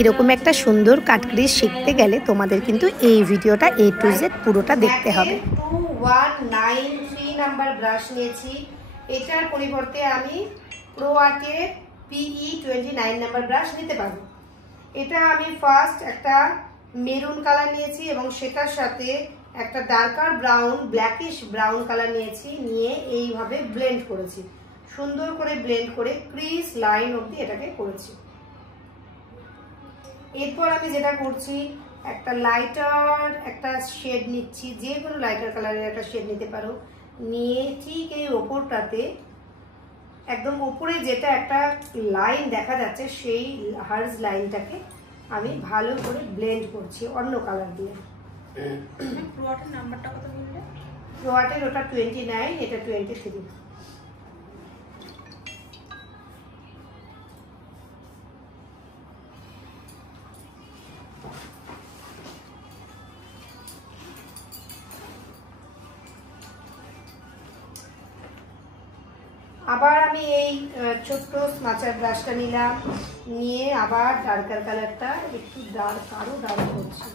এরকম একটা সুন্দর কাটক্রিজ শিখতে গেলে তোমাদের কিন্তু এই ভিডিওটা A to Z পুরোটা দেখতে হবে। 2193 নাম্বার ব্রাশ নিয়েছি, এটার পরিবর্তে আমি প্রো আর্টের PE 29 নাম্বার ব্রাশ নিতে পারবো। এটা আমি ফার্স্ট একটা মেরুন কালার নিয়েছি এবং সেটার সাথে একটা darker brown blackish brown colour নিয়েছি, নিয়ে এইভাবে ব্লেন্ড করেছি, সুন্দর করে ব্লেন্ড করে ক্রিজ লাইন অবধি এটাকে করেছি। এরপর আমি যেটা করছি, একটা লাইটার একটা শেড নিচ্ছি, যে কোনো লাইটার কালারের একটা শেড নিতে পারো, নিয়ে ঠিক এই ওপরটাতে একদম উপরে যেটা একটা লাইন দেখা যাচ্ছে সেই হার্জ লাইনটাকে আমি ভালো করে ব্লেন্ড করছি অন্য কালার দিয়ে। প্রোয়াটের নাম্বারটা কত বললে? প্রোয়াটের ওটা 29, এটা 23। আবার আমি এই ছোট্ট স্মাচার ব্রাশটা নিলাম, নিয়ে আবার ডার্কার কালারটা একটু আরো ডার্ক করছি।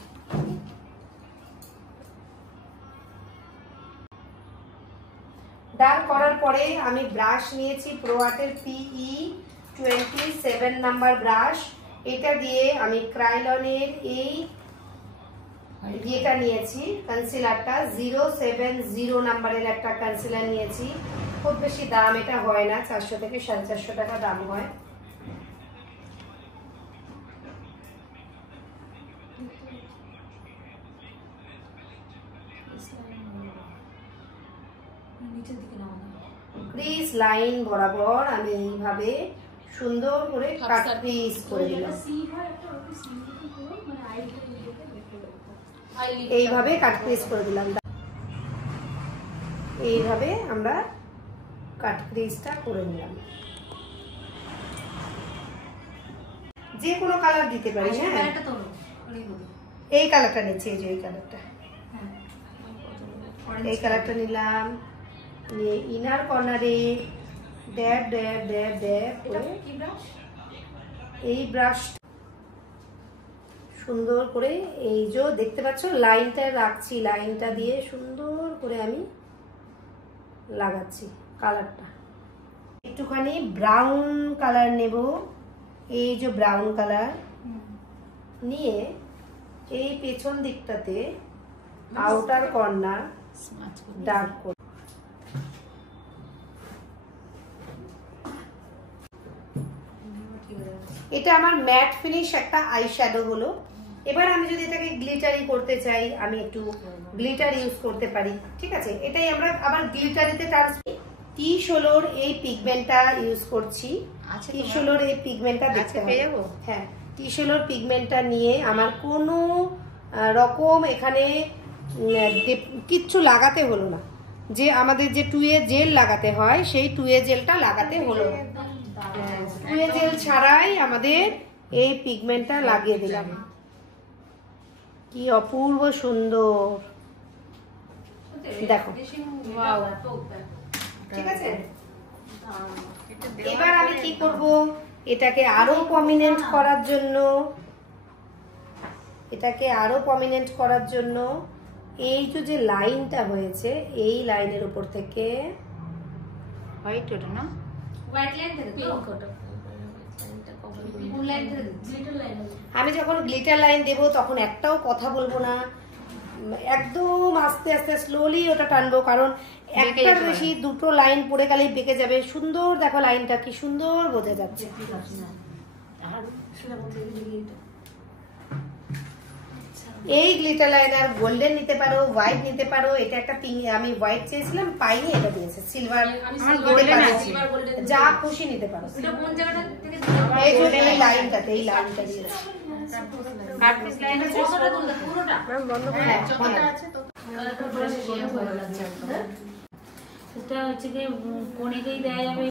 ডার্ক করার পরে আমি ব্রাশ নিয়েছি প্রো আর্টের PE 27 নাম্বার ব্রাশ। এটা দিয়ে আমি ক্রাইলনের এই যেটা নিয়েছি কনসিলারটা 070 নাম্বারের একটা কনসিলার নিয়েছি। খুব বেশি দাম এটা হয় না, 400 থেকে 450 টাকা দাম হয়। ক্রিজ লাইন বরাবর আমি এইভাবে সুন্দর করে কাট ক্রিজ করে দিলাম। এইভাবে কাট ক্রিজ করে দিলাম। এইভাবে আমরা কাট ক্রিজটা করে নিলাম। যে কোনো কালার দিতে পারি। হ্যাঁ, এই কালারটা নিচ্ছি, এই যে এই কালারটা, এই কালারটা নিলাম, নিয়ে ইনার কর্নারে ড্যাব ড্যাব ড্যাব ড্যাব করে এই ব্রাশ সুন্দর করে এই যে দেখতে পাচ্ছ লাইনটা রাখছি, লাইনটা দিয়ে সুন্দর করে আমি লাগাচ্ছি কালারটা। একটুখানি ব্রাউন কালার নেব, এই যে ব্রাউন কালার নিয়ে এই পেছন দিকটাতে আউটার কর্নার ডার্ক করে এটা আমার ম্যাট ফিনিশ একটা আই শ্যাডো হলো। এবার আমি যদি এটাকে গ্লিটারি করতে চাই, আমি একটু গ্লিটার ইউজ করতে পারি। ঠিক আছে, এটাই আমরা আবার গ্লিটারিতে T16 এই পিগমেন্টটা ইউজ করছি। T16 এই পিগমেন্টটা দেখতে পেয়ে যাবো। হ্যাঁ, T16 পিগমেন্টটা নিয়ে আমার কোনো রকম এখানে কিচ্ছু লাগাতে হলো না, যে আমাদের যে টুয়ে জেল লাগাতে হয় সেই টুয়ে জেলটা লাগাতে হলো না। টুয়ে জেল ছাড়াই আমাদের এই পিগমেন্টটা লাগিয়ে দিলাম। কি অপূর্ব সুন্দর দেখো। ঠিক আছে, এবার আমি কি করব, এটাকে আরো প্রমিনেন্ট করার জন্য এই যে লাইনটা হয়েছে এই লাইনের উপর থেকে হোয়াইট, ওটা না হোয়াইট লাইন থেকে আমি যখন গ্লিটার লাইন দেব তখন একটাও কথা বলবো না, একদম আস্তে আস্তে স্লোলি ওটা টানবো, কারণ একটার বেশি দুটো লাইন পড়ে গেলেই বেঁকে যাবে। সুন্দর দেখো লাইনটা কি সুন্দর বোঝা যাচ্ছে। এই গ্লিটার লাইনার গোল্ডেন নিতে পারো, হোয়াইট নিতে পারো। এটা একটা আমি হোয়াইট চেয়েছিলাম, পাইনি, এটা দিয়েছে সিলভার, যা খুশি নিতে পারো। এই লাইনটাতে এই লাইনটা দিয়েছে। এটা হচ্ছে কি কোণেতেই দেয়া যাবে।